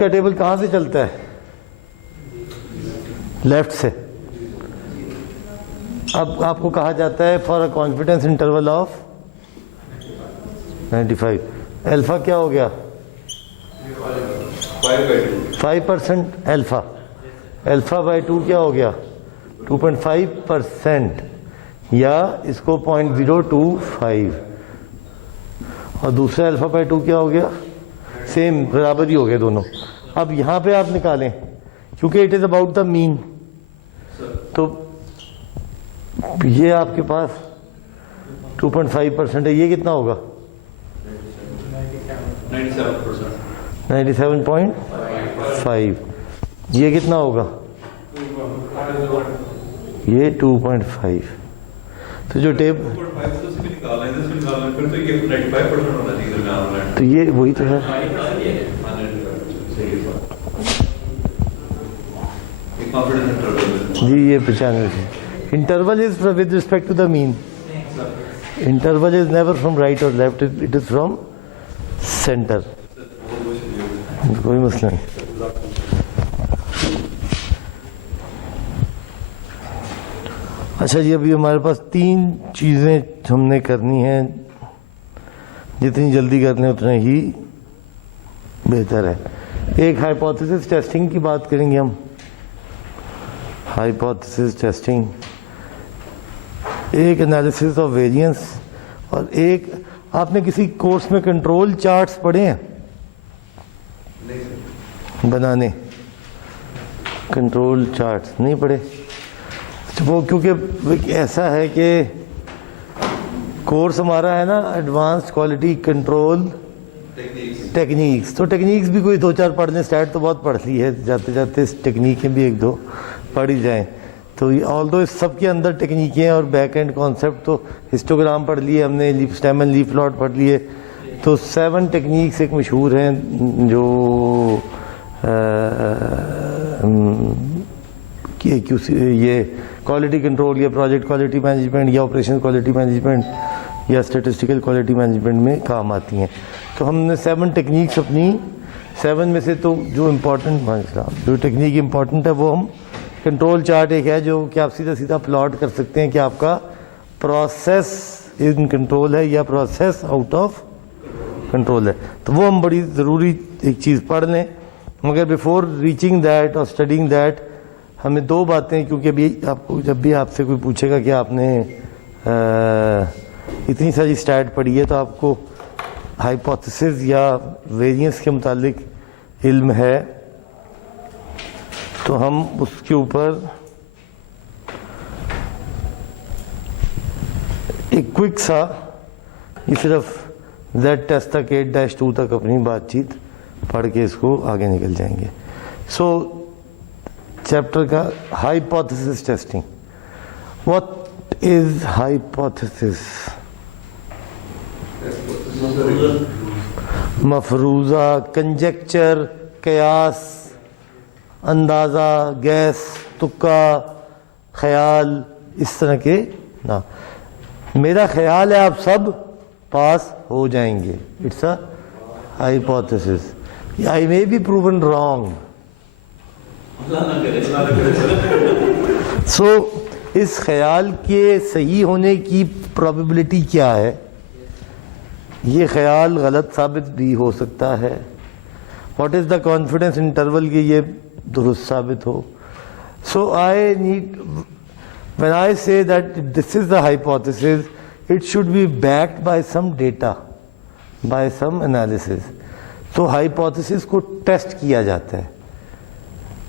کا ٹیبل کہاں سے چلتا ہے؟ لیفٹ سے. اب آپ کو کہا جاتا ہے for a confidence interval of 95. Alpha کیا ہو گیا؟ 5%. الفا بائی 2 کیا ہو گیا؟ 2.5%، یا اس کو 0.025. اور دوسرا الفا بائی 2 کیا ہو گیا؟ سیم، برابر ہی ہو گئے دونوں. اب یہاں پہ آپ نکالیں، کیونکہ اٹ از اباؤٹ دا مین، تو یہ آپ کے پاس 2.5% ہے. یہ کتنا ہوگا؟ 97.5. یہ کتنا ہوگا؟ یہ 2.5. تو جو ٹیپ تو یہ وہی تو ہے. جی یہ 95 ہے. Interval is with respect to the mean. Interval is never from right or left, it is from center. کوئی مسئلہ نہیں. اچھا جی، ابھی ہمارے پاس 3 چیزیں ہم نے کرنی ہیں، جتنی جلدی کر لیں اتنا ہی بہتر ہے. ایک ہائپوتھیسس ٹیسٹنگ کی بات کریں گے ہم. ہائپوتھیسس ٹیسٹنگ، ایک انالیسس آف ویریئنس، اور ایک آپ نے کسی کورس میں کنٹرول چارٹس پڑھے ہیں بنانے؟ کنٹرول چارٹس نہیں پڑھے؟ وہ کیونکہ ایسا ہے کہ کورس ہمارا ہے نا ایڈوانسڈ کوالٹی کنٹرول ٹیکنیکس، تو ٹیکنیکس بھی کوئی 2-4 پڑھنے. اسٹارٹ تو بہت پڑھ لی ہے، جاتے جاتے ٹیکنیکیں بھی 1-2 پڑھ ہی جائیں. تو آل دو اس سب کے اندر ٹیکنیکیں اور بیک اینڈ کانسیپٹ، تو ہسٹوگرام پڑھ لیے ہم نے، اسٹیم اینڈ لیف پلاٹ پڑھ لیے. تو 7 ٹیکنیکس ایک مشہور ہیں جو یہ کوالٹی کنٹرول یا پروجیکٹ کوالٹی مینجمنٹ یا آپریشن کوالٹی مینجمنٹ یا اسٹیٹسٹیکل کوالٹی مینجمنٹ میں کام آتی ہیں. تو ہم نے 7 ٹیکنیکس اپنی 7 میں سے تو جو ٹیکنیک امپورٹنٹ ہے وہ ہم کنٹرول چارٹ ایک ہے جو کہ آپ سیدھا سیدھا پلاٹ کر سکتے ہیں کہ آپ کا پروسیس ان کنٹرول ہے یا پروسیس آؤٹ آف کنٹرول ہے. تو وہ ہم بڑی ضروری ایک چیز پڑھ لیں. مگر بیفور ریچنگ دیٹ اور اسٹڈینگ دیٹ ہمیں 2 باتیں، کیونکہ ابھی آپ کو جب بھی آپ سے کوئی پوچھے گا کہ آپ نے اتنی ساری اسٹیٹ پڑھی ہے تو آپ کو ہائپوتھیسس یا ویریئنس کے متعلق علم ہے، تو ہم اس کے اوپر ایک کوئک سا، یہ صرف زیڈ ٹیسٹ تک 8-2 تک اپنی بات چیت پڑھ کے اس کو آگے نکل جائیں گے. سو چیپٹر کا hypothesis testing. What is hypothesis? مفروضہ، کنجیکچر، قیاس، اندازہ، گیس، تکا، خیال، اس طرح کے نا. میرا خیال ہے آپ سب پاس ہو جائیں گے. It's a hypothesis. I may be proven wrong. So اس خیال کے صحیح ہونے کی پرابیبلٹی کیا ہے؟ یہ خیال غلط ثابت بھی ہو سکتا ہے. What is the confidence interval کہ یہ درست ثابت ہو. So I need, when I say that this is the hypothesis, it should be backed by some data, by some analysis. تو hypothesis کو ٹیسٹ کیا جاتا ہے.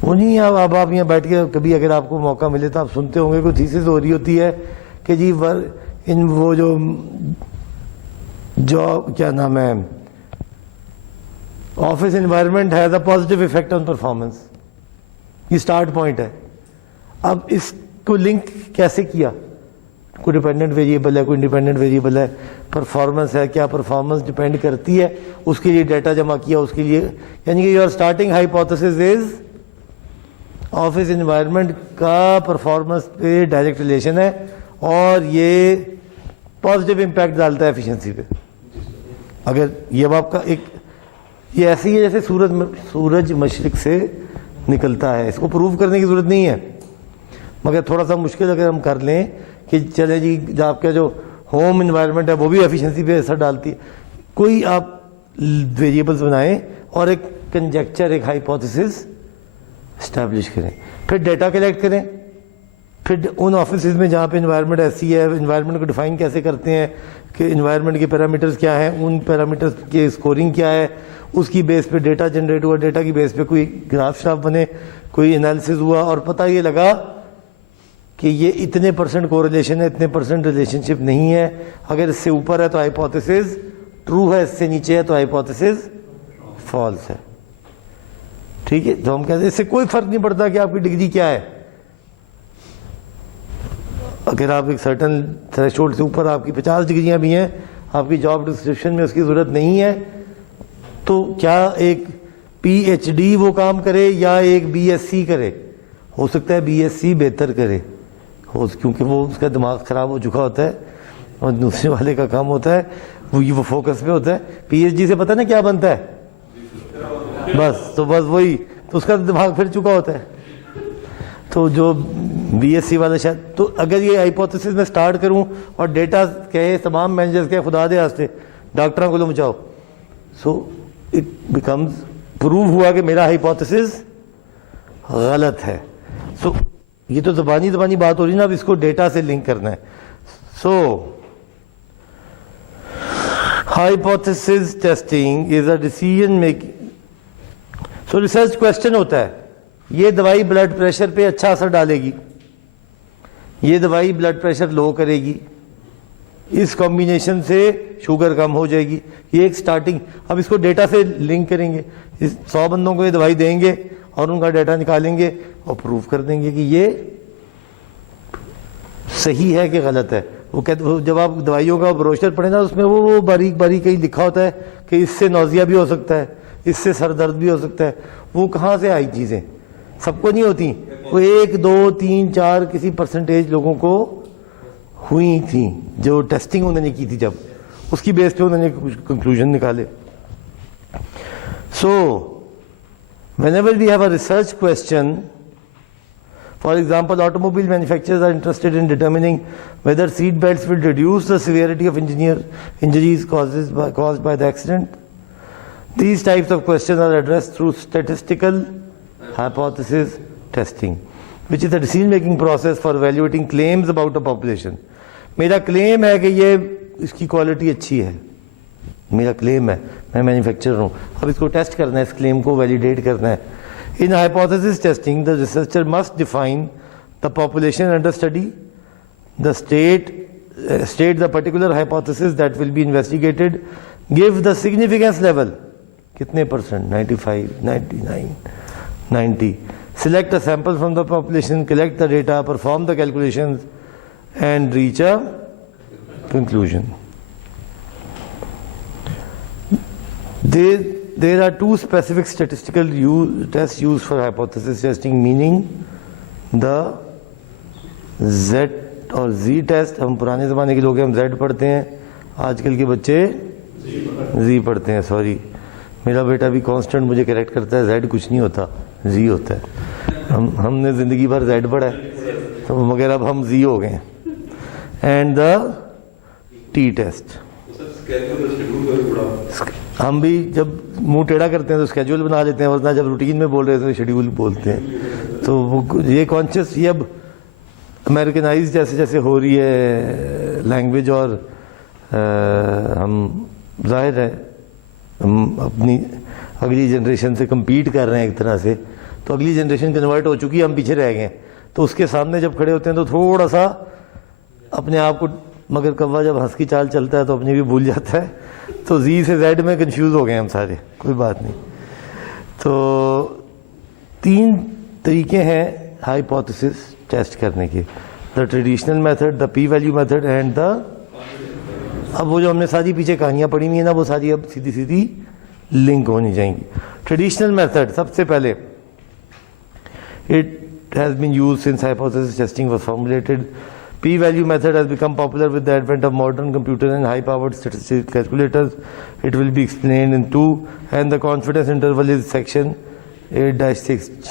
وہ نہیں اب آپ یہاں بیٹھ کے کبھی اگر آپ کو موقع ملے تو آپ سنتے ہوں گے کوئی تھیسس ہو رہی ہوتی ہے کہ جی وہ جو کیا نام ہے، office environment has a positive effect on performance. یہ اسٹارٹ پوائنٹ ہے. اب اس کو لنک کیسے کیا؟ کوئی ڈیپینڈنٹ ویریبل ہے، کوئی انڈیپینڈنٹ ویریبل ہے، پرفارمنس ہے، کیا پرفارمنس ڈیپینڈ کرتی ہے، اس کے لیے ڈیٹا جمع کیا، اس کے لیے، یعنی کہ your starting hypothesis is office environment کا پرفارمنس پہ ڈائریکٹ ریلیشن ہے اور یہ پازیٹیو امپیکٹ ڈالتا ہے ایفیشنسی پہ. اگر یہ اب آپ کا یہ ایسی ہے جیسے سورج مشرق سے نکلتا ہے. اس کو پروو کرنے کی ضرورت نہیں ہے, مگر تھوڑا سا مشکل اگر ہم کر لیں کہ چلے جی آپ کا جو ہوم انوائرمنٹ ہے وہ بھی ایفیشنسی پہ اثر ڈالتی ہے. کوئی آپ ویریبلس بنائیں اور ایک کنجیکچر, ایک ہائپوتھیسس اسٹیبلش کریں, پھر ڈیٹا کلیکٹ کریں, پھر ان آفیسز میں جہاں پہ انوائرمنٹ ایسی ہے انوائرمنٹ کو ڈیفائن کیسے کرتے ہیں کہ انوائرمنٹ کے پیرامیٹرز کیا ہیں, ان پیرامیٹرز کی اسکورنگ کیا ہے, اس کی بیس پہ ڈیٹا جنریٹ ہوا, ڈیٹا کی بیس پہ کوئی گراف شراف بنے, کوئی انالیسز ہوا اور پتہ یہ لگا کہ یہ اتنے % کوریلیشن ہے, اتنے % ریلیشن شپ نہیں ہے. اگر اس سے اوپر ہے تو ہائپوتھیسس ٹرو ہے, اس سے نیچے ہے تو ہائپوتھیسس فالس ہے. ٹھیک ہے, تو ہم کہتے ہیں اس سے کوئی فرق نہیں پڑتا کہ آپ کی ڈگری کیا ہے. اگر آپ ایک سرٹن تھریشولڈ سے اوپر آپ کی 50 ڈگریاں بھی ہیں, آپ کی جاب ڈسکرپشن میں اس کی ضرورت نہیں ہے, تو کیا ایک PhD وہ کام کرے یا ایک BSc کرے؟ ہو سکتا ہے BSc بہتر کرے, کیونکہ وہ اس کا دماغ خراب ہو چکا ہوتا ہے اور دوسرے والے کا کام ہوتا ہے وہ فوکس پہ ہوتا ہے. PhD سے پتہ نا کیا بنتا ہے, بس وہی, تو اس کا دماغ پھر چکا ہوتا ہے. تو جو BSc والا شاید, تو اگر یہ ہائپوتھیسس میں سٹارٹ کروں اور ڈیٹا کہے, تمام مینیجرز کہے خدا دے واسطے ڈاکٹراں کو لو مچاؤ, سو اٹ بیکمز پروو ہوا کہ میرا ہائپوتھیسس غلط ہے. سو یہ تو زبانی بات ہو رہی نا, اب اس کو ڈیٹا سے لنک کرنا ہے. So hypothesis testing is a decision making. So research question ہوتا ہے, یہ دوائی بلڈ پریشر پہ اچھا اثر ڈالے گی, یہ دوائی بلڈ پریشر لو کرے گی, اس کمبینیشن سے شوگر کم ہو جائے گی. یہ ایک سٹارٹنگ. اب اس کو ڈیٹا سے لنک کریں گے, 100 بندوں کو یہ دوائی دیں گے اور ان کا ڈیٹا نکالیں گے اور پروف کر دیں گے کہ یہ صحیح ہے کہ غلط ہے. وہ کہتے جب آپ دوائیوں کا بروشر پڑھیں نا, اس میں وہ باریک کہیں لکھا ہوتا ہے کہ اس سے نوزیا بھی ہو سکتا ہے, اس سے سر درد بھی ہو سکتا ہے. وہ کہاں سے آئی چیزیں؟ سب کو نہیں ہوتی, وہ 1 2 3 4 کسی % لوگوں کو ہوئی تھیں جو ٹیسٹنگ انہوں نے کی تھی, جب اس کی بیس پہ انہوں نے کچھ کنکلوژن نکالے. سو whenever we have a research question, for example, automobile manufacturers are interested in determining whether seat belts will reduce the severity of injuries caused by the accident. These types of questions are addressed through statistical hypothesis testing, which is a decision-making process for evaluating claims about a population. میرا کلیم ہے کہ یہ اس کی quality اچھی ہے, میرا کلیم ہے, میں مینوفیکچرر ہوں, اب اس کو ٹیسٹ کرنا ہے, اس کلیم کو ویلیڈیٹ کرنا ہے. In hypothesis testing, the researcher must define the population under study, the state the particular hypothesis that will be investigated, give the significance level, kitne %, 95, 99, 90, select a sample from the population, collect the data, perform the calculations, and reach a conclusion. There are 2 specific statistical tests used for hypothesis testing, meaning the Z اور Z test. ہم پرانے زمانے کے لوگ ہیں, ہم Z پڑھتے ہیں, آج کل کے بچے Z پڑھتے ہیں. سوری, میرا بیٹا بھی کانسٹنٹ مجھے کریکٹ کرتا ہے, Z کچھ نہیں ہوتا, Z ہوتا ہے. ہم نے زندگی بھر Z پڑھا ہے, تو مگر اب ہم Z ہو گئے ہیں. And the T test. ہم بھی جب منہ ٹیڑھا کرتے ہیں تو اسکیجول بنا لیتے ہیں, ورنہ جب روٹین میں بول رہے ہیں تو شیڈیول بولتے ہیں. تو یہ کانشیس, یہ اب امریکنائز جیسے ہو رہی ہے لینگویج, اور ہم ظاہر ہے ہم اپنی اگلی جنریشن سے کمپیٹ کر رہے ہیں ایک طرح سے, تو اگلی جنریشن کنورٹ ہو چکی ہے, ہم پیچھے رہ گئے. تو اس کے سامنے جب کھڑے ہوتے ہیں تو تھوڑا سا اپنے آپ کو, مگر کوا جب ہنس کی چال چلتا ہے تو اپنی بھی بھول جاتا ہے. تو Z سے Z میں کنفیوز ہو گئے ہم سارے, کوئی بات نہیں. تو 3 طریقے ہیں ہائپوتھیسس ٹیسٹ کرنے کے, the traditional method, the P value method, and the, اب وہ جو ہم نے ساری پیچھے کہانیاں پڑھی ہوئی ہیں نا, وہ ساری اب سیدھی لنک ہونی چاہیے. ٹریڈیشنل میتھڈ سب سے پہلے, it has been used since hypothesis testing was formulated. P-value method has become popular with the advent of modern computer and high-powered statistical calculators. It will be explained in 2, and the confidence interval is section 8-6.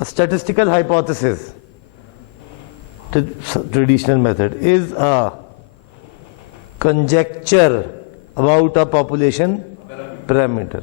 a statistical hypothesis, traditional method, is a conjecture about a population parameter.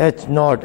H0.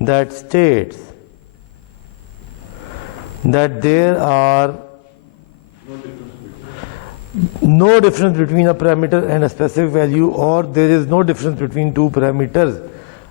that states that there are no difference between a parameter and a specific value, or there is no difference between 2 parameters.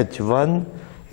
H1,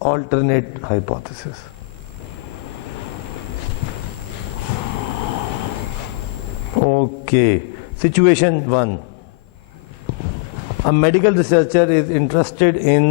alternate hypothesis. Okay, situation 1. A medical researcher is interested in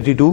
82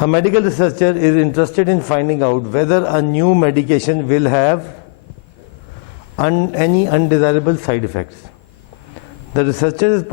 A medical researcher is interested in finding out whether a new medication will have any undesirable side effects. The researcher is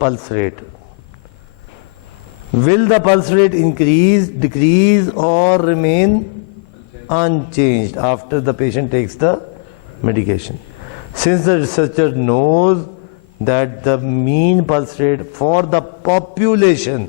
pulse rate. Will the pulse rate increase, decrease or remain unchanged after the patient takes the medication? Since the researcher knows that the mean pulse rate for the population,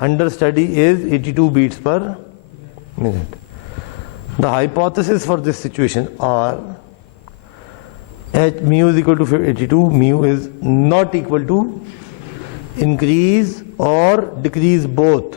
under study is 82 beats per minute. The hypothesis for this situation are mu is equal to 82, mu is not equal to increase or decrease both.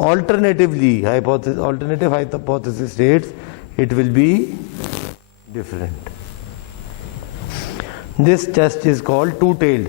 alternative hypothesis states it will be different. This test is called two-tailed.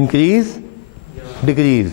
Increase, decrease.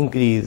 Increase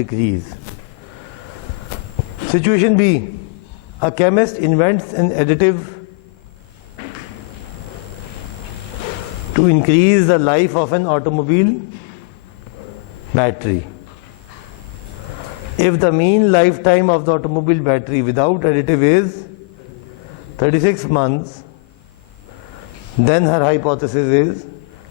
decrease. Situation B. A chemist invents an additive to increase the life of an automobile battery. If the mean lifetime of the automobile battery without additive is 36 months, then her hypothesis is,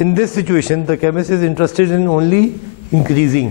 In this situation, the chemist is interested in only increasing.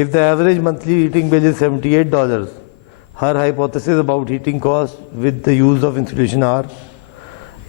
If the average monthly heating bill is $78, her hypothesis about heating cost with the use of insulation are,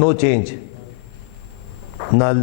no change, null,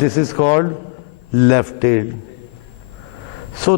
this is called left-tailed. So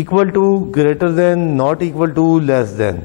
Equal to, greater than, not equal to, less than.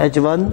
H1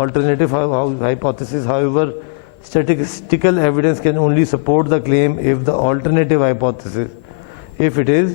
alternative hypothesis. However, statistical evidence can only support the claim if the alternative hypothesis, if it is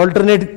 alternate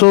So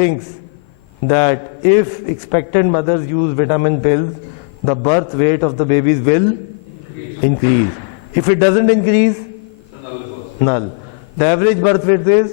thinks that if expectant mothers use vitamin pills, the birth weight of the babies will increase. If it doesn't increase, null. The average birth weight is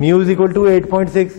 Mu is equal to 8.6.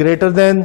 greater than,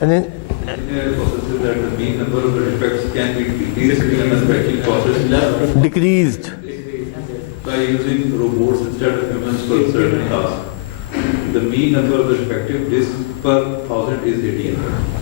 And then decreased by using robots instead of humans for certain tasks. The mean number of the defective discs per 1000 is 18.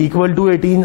equal to 18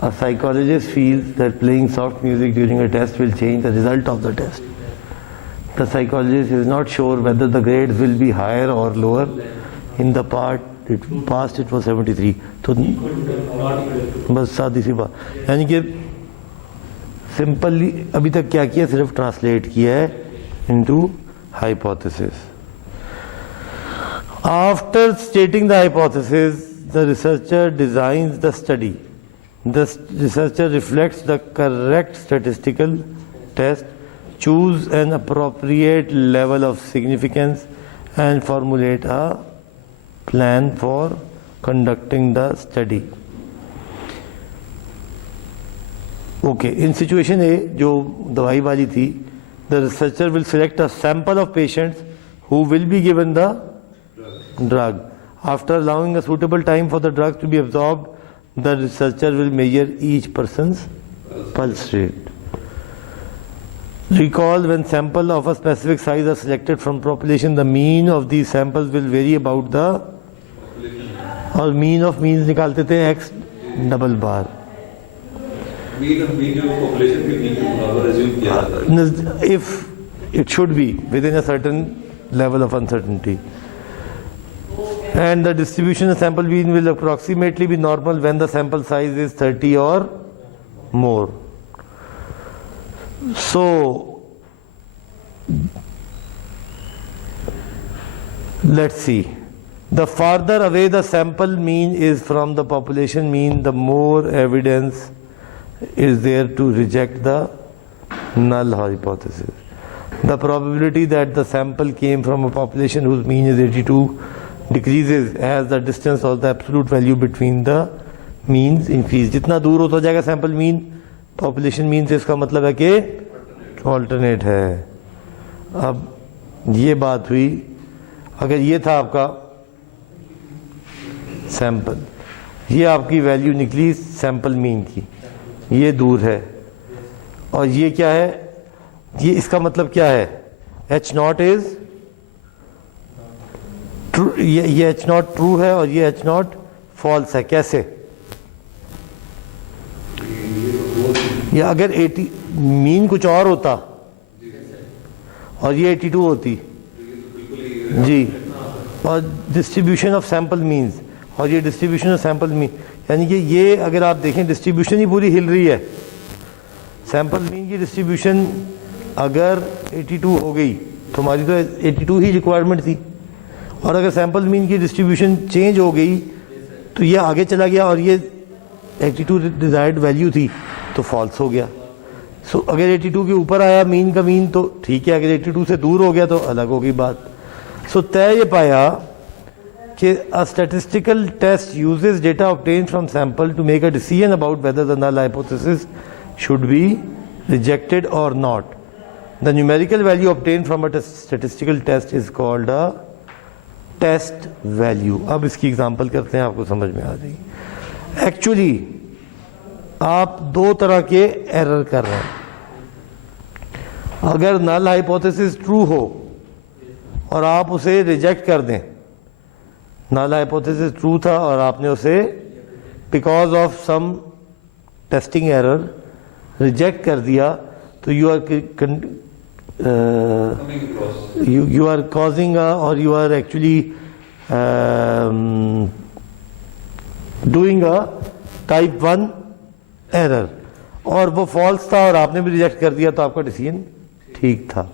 A psychologist feels that playing soft music during a test will change the result of the test. The psychologist is not sure whether the grades will be higher or lower. In the past it was 73. تو بس سادی سی بات, یعنی کہ simply ابھی تک کیا کیا, صرف ٹرانسلیٹ کیا ہے into hypothesis. After stating the hypothesis, the researcher designs the study. The researcher reflects the correct statistical test, choose an appropriate level of significance, and formulate a plan for conducting the study. Okay, in situation A, جو دوائی والی تھی, the researcher will select a sample of patients who will be given the drug. After allowing a suitable time for the drug to be absorbed, the researcher will measure each person's pulse rate. Recall, when samples of a specific size are selected from population, the mean of these samples will vary about the, اور mean of means نکالتے تھے x double bar. If it should be within a certain level of uncertainty. And the distribution of sample mean will approximately be normal when the sample size is 30 or more. So let's see. The farther away the sample mean is from the population mean, the more evidence is there to reject the null hypothesis. The probability that the sample came from a population whose mean is 82 decreases as the distance or the absolute value between the means increase. جتنا دور ہوتا جائے گا sample mean population mean سے, اس کا مطلب ہے کہ alternate ہے. اب یہ بات ہوئی, اگر یہ تھا آپ کا سیمپل, یہ آپ کی ویلیو نکلی سیمپل مین کی, یہ دور ہے, اور یہ کیا ہے, یہ اس کا مطلب کیا ہے, ایچ ناٹ از یہ ایچ ناٹ ٹرو ہے اور یہ ایچ ناٹ فالس ہے. کیسے؟ یا اگر 80 مین کچھ اور ہوتا اور یہ 82 ہوتی جی, اور ڈسٹریبیوشن آف سیمپل مینز, اور یہ ڈسٹریبیوشن آف سیمپل مین, یعنی کہ یہ اگر آپ دیکھیں ڈسٹریبیوشن ہی پوری ہل رہی ہے. سیمپل مین کی ڈسٹریبیوشن اگر 82 ہو گئی تو ہماری تو 82 ہی ریکوائرمنٹ تھی, اور اگر سیمپل مین کی ڈسٹریبیوشن چینج ہو گئی تو یہ آگے چلا گیا اور یہ 82 ڈیزائرڈ ویلیو تھی تو فالس ہو گیا. سو اگر 82 کے اوپر آیا مین کا مین تو ٹھیک ہے, اگر 82 سے دور ہو گیا تو الگ ہوگی بات. سو طے یہ پایا کہ a statistical test uses data obtained from sample to make a decision about whether the null hypothesis should be rejected or not. The numerical value obtained from a statistical test is called a test value. اب اس کی example کرتے ہیں, آپ کو سمجھ میں آ جائے گی. ایکچولی آپ دو طرح کے ایرر کر رہے ہیں. اگر نل ہائپوتھیسس ٹرو ہو اور آپ اسے ریجیکٹ کر دیں, نل ہائپوتھیسس ٹرو تھا اور آپ نے اسے because of some testing error reject کر دیا, تو you are causing or you are actually doing a type 1 error, اور وہ فالس تھا اور آپ نے بھی ریجیکٹ کر دیا تو آپ کا ڈیسیژن ٹھیک تھا.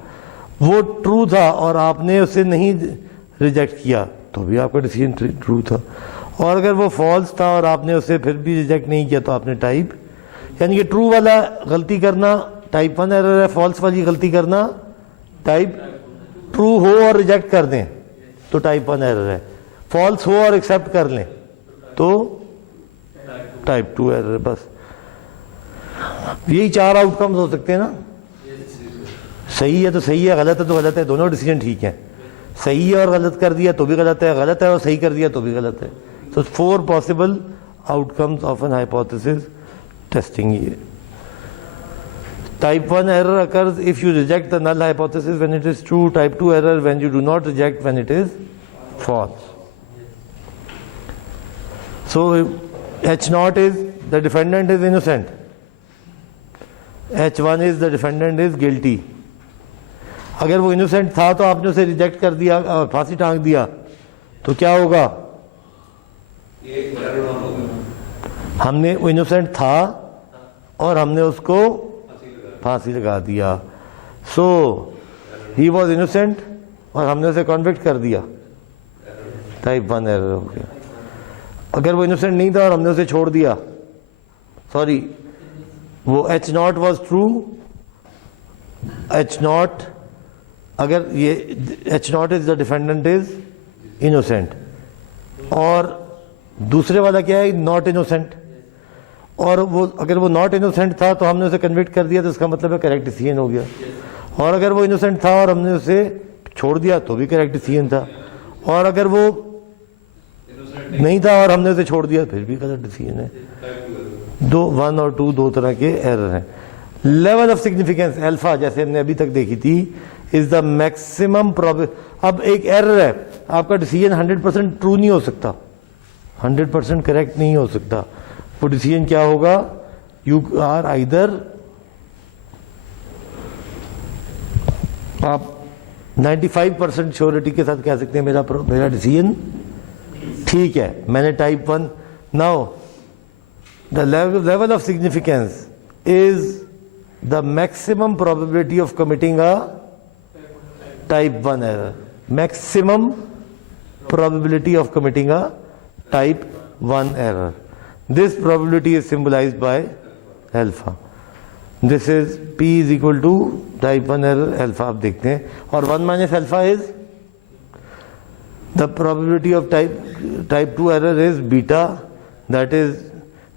وہ ٹرو تھا اور آپ نے اسے نہیں ریجیکٹ کیا تو بھی آپ کا ڈیسیژن ٹرو تھا, اور اگر وہ فالس تھا اور آپ نے اسے پھر بھی ریجیکٹ نہیں کیا تو آپ نے ٹائپ, یعنی کہ ٹرو والا غلطی کرنا ٹائپ 1 ایرر ہے, فالس والی غلطی کرنا ٹائپ ٹرو ہو اور ریجیکٹ کر دیں تو ٹائپ 1 ایرر ہے, فالس ہو اور ایکسیپٹ کر لیں تو ٹائپ 2 ایرر ہے. بس یہی 4 آؤٹ کمز ہو سکتے ہیں نا. صحیح ہے تو صحیح ہے, غلط ہے تو غلط ہے, دونوں ڈیسیژن ٹھیک ہیں. صحیح ہے اور غلط کر دیا تو بھی غلط ہے, غلط ہے اور صحیح کر دیا تو بھی غلط ہے. So 4 possible outcomes of an hypothesis testing. Type 1 error occurs if you reject the null hypothesis when it is true. Type 2 error when you do not reject when it is false. So H0 is the defendant is innocent. H1 is the defendant is guilty. اگر وہ innocent تھا تو آپ نے اسے reject کر دیا, پھانسی ٹانگ دیا, تو کیا ہوگا؟ یہ ایک error on ہوگا. ہم نے وہ انوسینٹ تھا اور ہم نے اس کو پھانسی لگا دیا. سو ہی واز انوسینٹ اور ہم نے اسے کنوکٹ کر دیا, ٹائپ 1 ایرر ہو گیا. اگر وہ انوسینٹ نہیں تھا اور ہم نے اسے چھوڑ دیا, سوری وہ H naught was true, H naught, اگر یہ H naught is the defendant is innocent, اور دوسرے والا کیا ہے, ناٹ انوسینٹ, اور وہ اگر وہ ناٹ انوسینٹ تھا تو ہم نے اسے کنوکٹ کر دیا تو اس کا مطلب ہے کریکٹ ڈیسیژن ہو گیا. اور اگر وہ انوسینٹ تھا اور ہم نے اسے چھوڑ دیا تو بھی کریکٹ ڈیسیژن تھا, اور اگر وہ نہیں تھا اور ہم نے اسے چھوڑ دیا پھر بھی غلط ڈیسیژن ہے. 1 اور 2 دو طرح کے ایرر ہیں. لیول آف سگنیفیکینس الفا جیسے ہم نے ابھی تک دیکھی تھی از دا میکسیمم اب ایک ایرر ہے, آپ کا ڈیسیژن 100% ٹرو نہیں ہو سکتا, 100% کریکٹ نہیں ہو سکتا. وہ ڈیسیژن کیا ہوگا؟ یو آر آئیدر, آپ 95% شیورٹی کے ساتھ کہہ سکتے ہیں میرا ڈیسیژن ٹھیک ہے, میں نے type 1. Now the level of significance is the maximum probability of committing a type 1 error. Maximum probability of committing a type 1 error. This probability is symbolized by alpha. This is P is equal to type 1 error alpha. آپ دیکھتے ہیں, اور 1 minus alpha is the probability of type 2 error is beta. That is,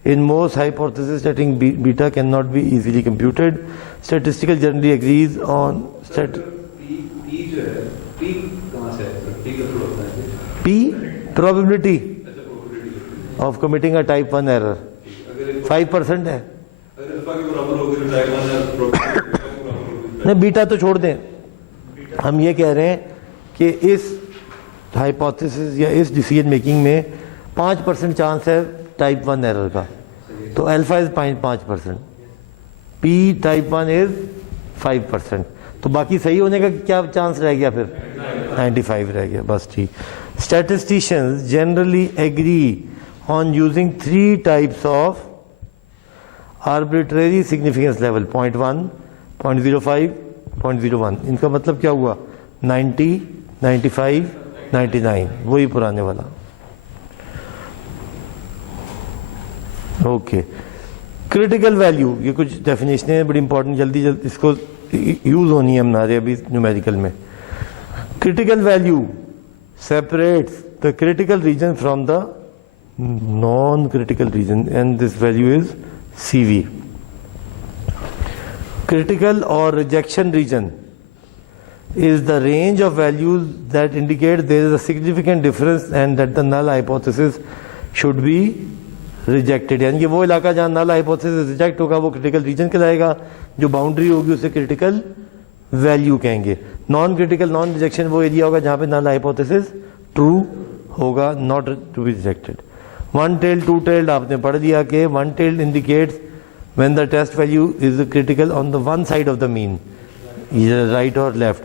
in most hypotheses, stating beta cannot be easily computed. Statistical generally agrees on P جو ہے, P کہاں سے ہے؟ P کا تھوڑا ہوتا ہے. P probability of committing a type 1 error 5% ہے. اگر الفا کے برابر ہوگی تو type 1 error probability نہیں, بیٹا تو چھوڑ دیں, ہم یہ کہہ رہے ہیں کہ اس ہائپوتھیسس یا اس ڈیسیژن میکنگ میں 5% چانس ہے ٹائپ 1 ایرر کا, تو الفا از 5%, پی ٹائپ 1 از 5%, تو باقی صحیح ہونے کا کیا چانس رہ گیا؟ پھر 95 رہ گیا, بس ٹھیک. Statisticians generally agree on using 3 types of arbitrary significance level, 0.1, 0.05, 0.01. ان کا مطلب کیا ہوا؟ 90, 95, 99, وہی پرانے والا. اوکے, کریٹیکل ویلیو, یہ کچھ ڈیفینیشنیں ہیں بڑی امپورٹنٹ, جلدی اس کو یوز ہونی ہے ہمارے ابھی نیومیریکل میں. Critical value separates the critical region from the non-critical region, and this value is CV. Critical or rejection region is the range of values that indicate there is a significant difference and that the null hypothesis should be rejected. یعنی کہ وہ علاقہ جہاں null hypothesis reject ہوگا وہ critical region کہلائے گا, جو boundary ہوگی اسے critical ویلیو کہیں گے. نان کریٹیکل نان ریجیکشن وہ ایریا ہوگا جہاں پہ null hypothesis ٹرو ہوگا, not to be rejected. One tail two tailed آپ نے پڑھ لیا کہ one tailed indicates when the test value is critical on the one side of the mean, either right or left,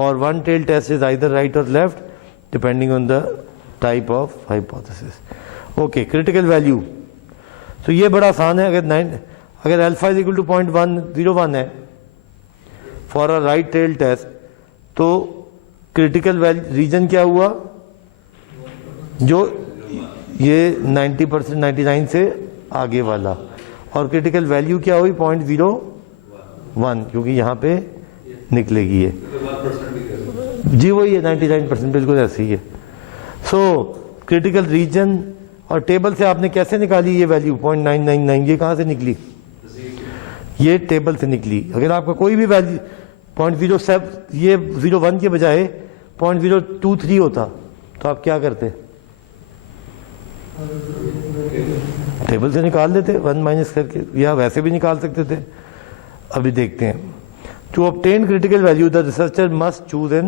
or one tail test is either right or left depending on the type of hypothesis. Okay, critical value. So یہ بڑا آسان ہے. اگر alpha is equal to 0.101 ہے for a right tail test, تو critical region کیا ہوا؟ جو یہ 90% 99 سے آگے والا, اور کریٹیکل ویلیو کیا ہوئی؟ 0.01, کیونکہ یہاں پہ نکلے گی یہ. جی وہی ہے 99%, بالکل ایسے ہی ہے. سو کریٹیکل ریجن, اور ٹیبل سے آپ نے کیسے نکالی یہ ویلیو 0.999؟ یہ کہاں سے نکلی؟ یہ ٹیبل سے نکلی. اگر آپ کا کوئی بھی ویلیو 0.07, یہ 01 کے بجائے 0.023 ہوتا تو آپ کیا کرتے؟ ٹیبل سے نکال دیتے 1 مائنس کر کے, یا ویسے بھی نکال سکتے تھے. ابھی دیکھتے ہیں. To obtain critical value the researcher must choose an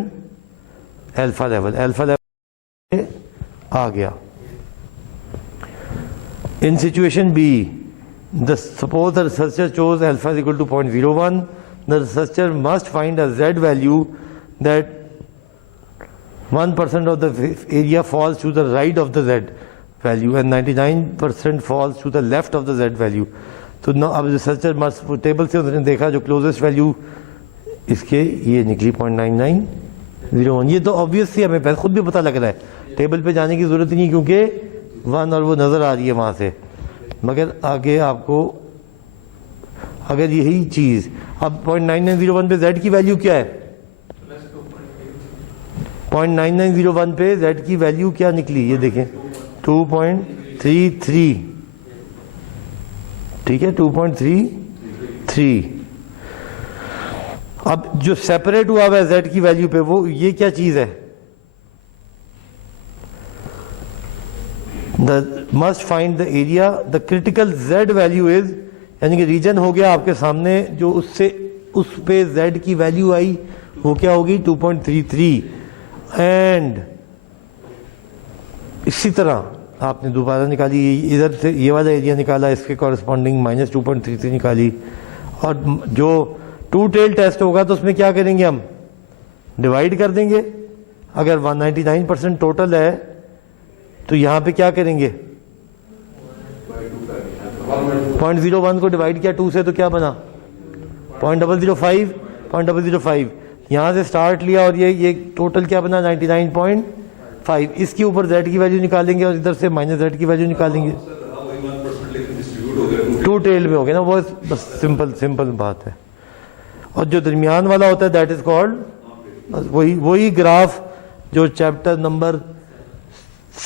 alpha level. alpha level آ گیا. In situation B, suppose the researcher chose alpha is equal to 0.01, the researcher must find a z value that 1% of the area falls to the right of the z value and 99% falls to the left of the z value. تو اب researcher table سے نے دیکھا جو closest value اس کے یہ نکلی 0.9901. یہ تو آبویس سی ہمیں خود بھی پتہ لگ رہا ہے, ٹیبل پہ جانے کی ضرورت ہی نہیں کیونکہ 1 اور وہ نظر آ رہی ہے وہاں سے. مگر آگے آپ کو اگر یہی چیز اب 0.9901 پہ زیڈ کی ویلیو کیا ہے, 0.9901 پہ زیڈ کی ویلیو کیا نکلی یہ دیکھیں 2.33. ٹھیک ہے 2.33. اب جو سیپریٹ ہوا ہوا ہے زیڈ کی ویلیو پہ وہ یہ کیا چیز ہے, must find the area the critical Z value is, یعنی کہ ریجن ہو گیا آپ کے سامنے جو اس پہ زیڈ کی ویلیو آئی وہ کیا ہوگی 2.33. اینڈ اسی طرح آپ نے دوبارہ نکالی ادھر سے یہ والا ایریا نکالا, اس کے کورسپونڈنگ -2.33 نکالی. اور جو 2 ٹیل ٹیسٹ ہوگا تو اس میں کیا کریں گے, ہم ڈیوائڈ کر دیں گے. اگر 199% ٹوٹل ہے تو یہاں پہ کیا کریں گے 0.01 کو ڈیوائڈ کیا 2 سے تو کیا بنا 0.005. یہاں سے سٹارٹ لیا اور یہ ٹوٹل کیا بنا 99.5. اس کے اوپر زیڈ کی ویلیو نکالیں گے اور ادھر سے مائنس زیڈ کی ویلیو نکالیں گے. 2 ٹیل میں ہو گیا نا وہ, بس سمپل بات ہے. اور جو درمیان والا ہوتا ہے دیٹ از کالڈ وہی گراف جو چیپٹر نمبر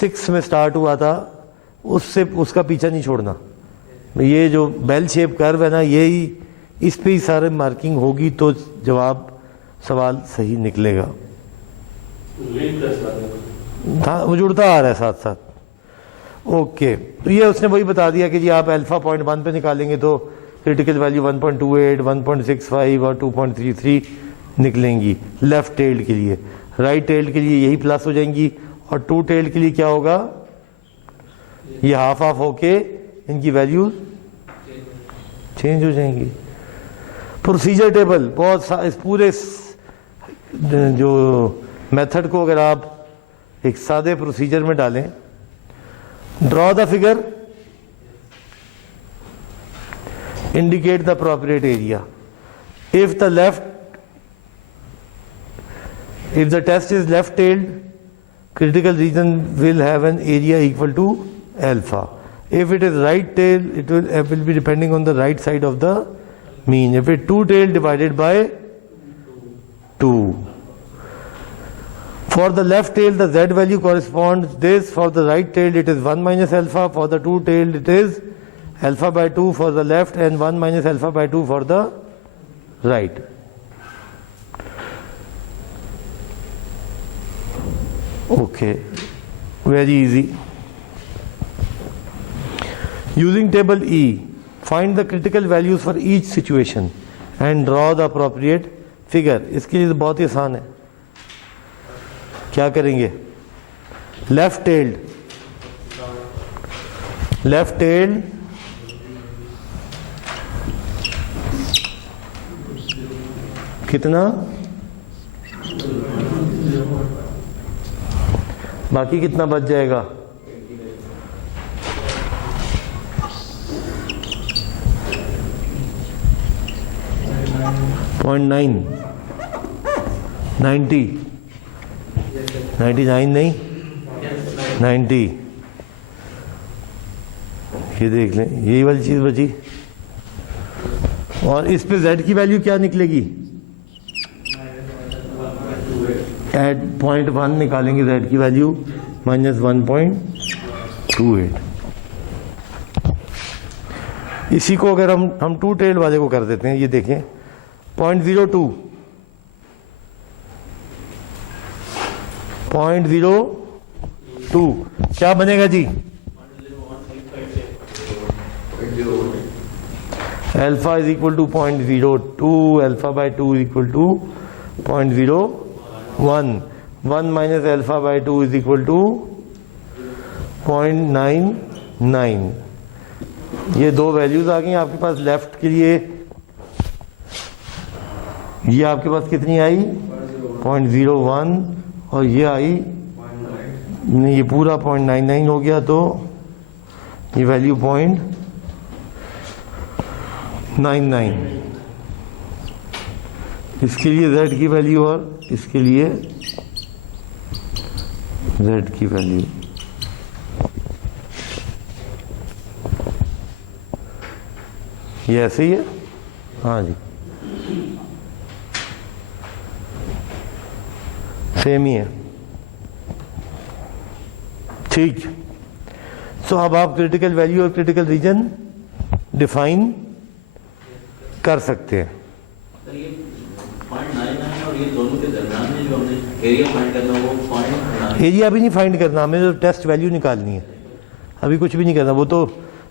6 میں سٹارٹ ہوا تھا اس کا پیچھا نہیں چھوڑنا. یہ جو بیل شیپ کرو ہے نا یہی اس پہ ہی سارے مارکنگ ہوگی تو جواب سوال صحیح نکلے گا. وہ جڑتا آ رہا ہے ساتھ ساتھ. اوکے تو یہ اس نے وہی بتا دیا کہ جی آپ الفا 0.1 پہ نکالیں گے تو کریٹیکل ویلیو 1.28 1.65 اور 2.33 نکلیں گی لیفٹ ٹیلڈ کے لیے. رائٹ ٹیلڈ کے لیے یہی پلس ہو جائیں گی اور 2 ٹیلڈ کے لیے کیا ہوگا یہ ہاف ہو کے ان کی ویلیوز چینج ہو جائیں گی. پروسیجر ٹیبل بہت اس پورے جو میتھڈ کو اگر آپ ایک سادے پروسیجر میں ڈالیں, draw the figure, indicate the appropriate area. If the test is left-tailed, critical region will have an area equal to alpha. If it is right-tailed, it will be depending on the right side of the mean. If it 2-tailed, divided by 2. For the left-tailed, the z value corresponds this. For the right-tailed, it is 1 minus alpha. For the 2-tailed, it is alpha by 2 for the left and 1 minus alpha by 2 for the right. Okay, very easy. Using table E, find the critical values for each situation and draw the appropriate figure. اس کے لیے بہت ہی آسان ہے. کیا کریں گے, left tailed کتنا, باقی کتنا بچ جائے گا 0.9 90 99 نہیں 90. یہ دیکھ لیں یہی والی چیز بچی. اور اس پہ زیڈ کی ویلیو کیا نکلے گی, ایٹ 0.1 نکالیں گے زیڈ کی ویلیو -1.28. اسی کو اگر ہم 2 ٹیل والے کو کر دیتے ہیں, یہ دیکھیں 0.02 کیا بنے گا جی, alpha is equal to 0.02, alpha by 2 is equal to 0.01, 1 minus alpha by 2 is equal to 0.99. یہ 2 ویلیوز آ گئی آپ کے پاس لیفٹ کے لیے یہ آپ کے پاس کتنی آئی 0.01 اور یہ آئی نہیں یہ پورا 0.99 ہو گیا تو یہ ویلیو 0.99 اس کے لیے z کی ویلیو اور اس کے لیے z کی ویلیو یہ ایسے ہی ہے ہاں جی سیم ہی ہے ٹھیک سو اب آپ کریٹیکل ویلیو اور کریٹیکل ریجن ڈیفائن کر سکتے ہیں ایریا بھی نہیں فائنڈ کرنا ہمیں جو ٹیسٹ ویلیو نکالنی ہے ابھی کچھ بھی نہیں کرنا وہ تو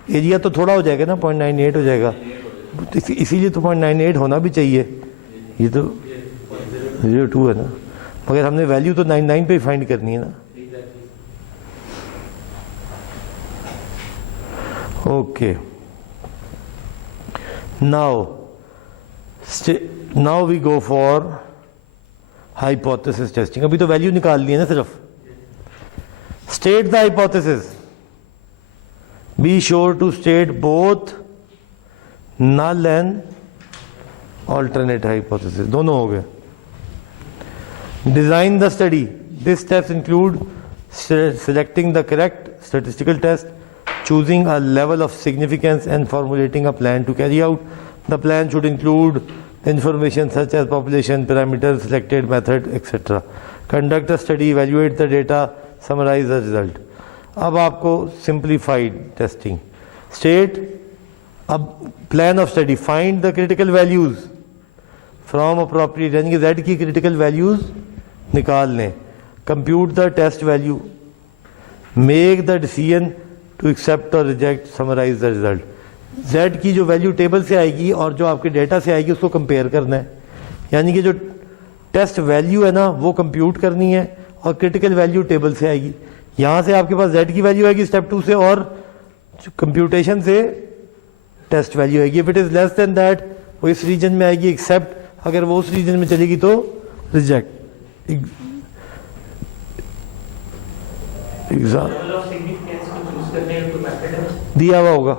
ایریا تو تھوڑا ہو جائے گا نا 0.98 ہو جائے گا اسی لیے تو 0.98 ہونا بھی چاہیے یہ تو 0.2 ہے نا مگر ہم نے ویلیو تو 99 پہ ہی فائنڈ کرنی ہے نا okay now we go for hypothesis testing ابھی تو ویلیو نکال لی ہے نا صرف state the hypothesis be sure to state both null and alternate hypothesis دونوں ہو گئے design the study these steps include selecting the correct statistical test choosing a level of significance and formulating a plan to carry out the plan should include information such as population parameters selected method etc conduct a study evaluate the data summarize the result اب آپ کو simplified testing state اب plan of study find the critical values from appropriate یعنی کہ z کی critical values نکال لیں compute the test value make the decision to accept or reject summarize the result z کی جو ویلیو ٹیبل سے آئے گی اور جو آپ کے ڈیٹا سے آئے گی اس کو کمپیئر کرنا ہے یعنی کہ جو ٹیسٹ ویلیو ہے نا وہ کمپیوٹ کرنی ہے اور کریٹیکل ویلیو ٹیبل سے آئے گی یہاں سے آپ کے پاس z کی ویلیو آئے گی اسٹیپ 2 سے اور کمپیوٹیشن سے ٹیسٹ ویلیو آئے گی if it is less than that وہ اس ریجن میں آئے گی ایکسیپٹ اگر وہ اس ریجن میں چلے گی تو ریجیکٹ دیا ہوا ہوگا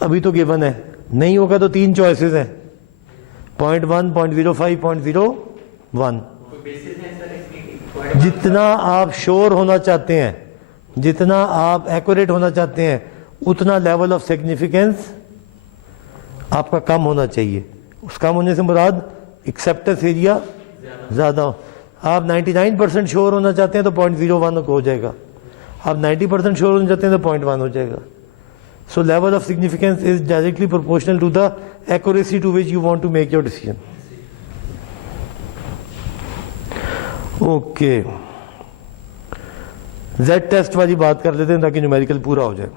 ابھی تو گیون ہے نہیں ہوگا تو 3 چوائسز ہیں 0.1 0.05 0.01 جتنا آپ شور ہونا چاہتے ہیں جتنا آپ ایکوریٹ ہونا چاہتے ہیں اتنا لیول آف سگنیفیکینس آپ کا کم ہونا چاہیے اس کم ہونے سے مراد ایکسیپٹنس ایریا زیادہ ہو آپ 99% شور ہونا چاہتے ہیں تو 0.01 ہو جائے گا آپ 90% شور ہونا چاہتے ہیں تو 0.1 ہو جائے گا So level of significance is directly proportional to the accuracy to which you want to make your decision. Okay. Z test والی بات کر لیتے ہیں تاکہ numerical پورا ہو جائے.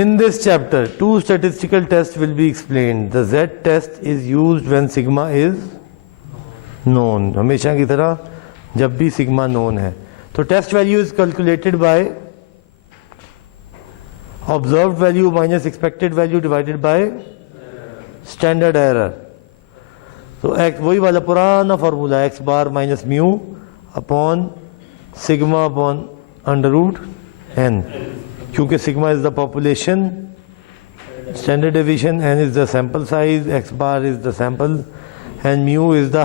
In this chapter, 2 statistical tests will be explained. The Z test is used when sigma is known. ہمیشہ کی طرح جب بھی sigma known ہے. So test value is calculated by observed value minus expected value divided by standard error. So وہی والا پرانا formula x bar minus mu upon sigma upon under root n کیونکہ sigma is the population, standard deviation, n is the sample size, x bar is the sample and mu is the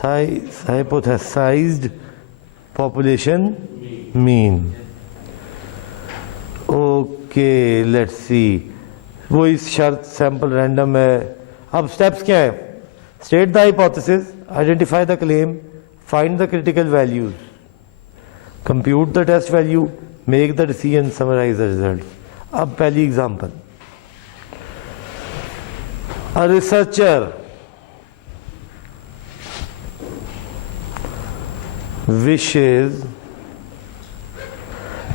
hypothesized population mean. Okay, let's see. وہ اس شرط sample random ہے. اب steps کیا ہے؟ state the hypothesis, identify the claim, find the critical values, compute the test value, make the decision, summarize the result. اب پہلی example. A researcher wishes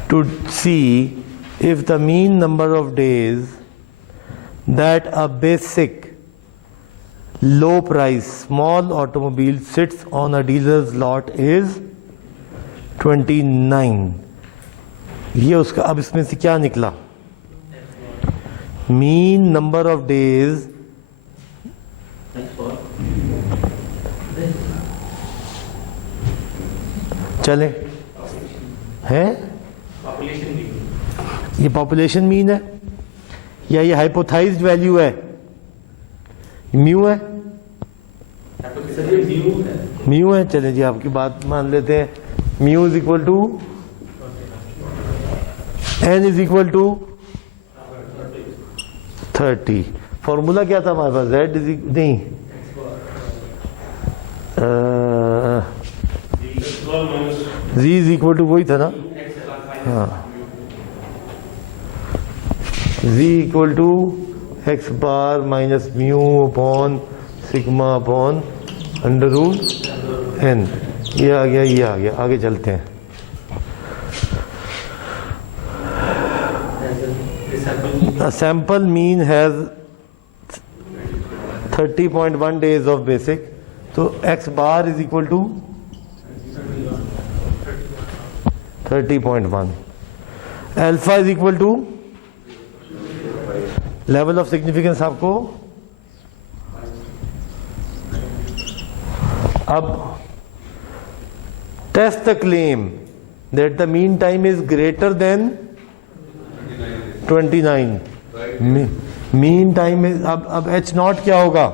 to see if the mean number of days that a basic low price small automobile sits on a dealer's lot is 29. یہ اس کا اب اس میں سے کیا نکلا mean number of days چلے ہیں یہ پاپولیشن مین ہے یا یہ ہائپوتھائزڈ ویلیو ہے میو ہے میو ہے چلیں جی آپ کی بات مان لیتے ہیں mu is equal to n is equal to 30 formula کیا تھا ہمارے پاس زیڈ از نہیں زی از اکول ٹو وہی تھا نا ہاں z equal to x bar minus mu upon sigma upon under root n یہ آ گیا آگے چلتے ہیں A sample mean has 30.1 days of basic, so x bar is equal to 30.1. Alpha is equal to level of significance آپ کو اب test the claim that the mean time is greater than 29. Meantime اب H naught کیا ہوگا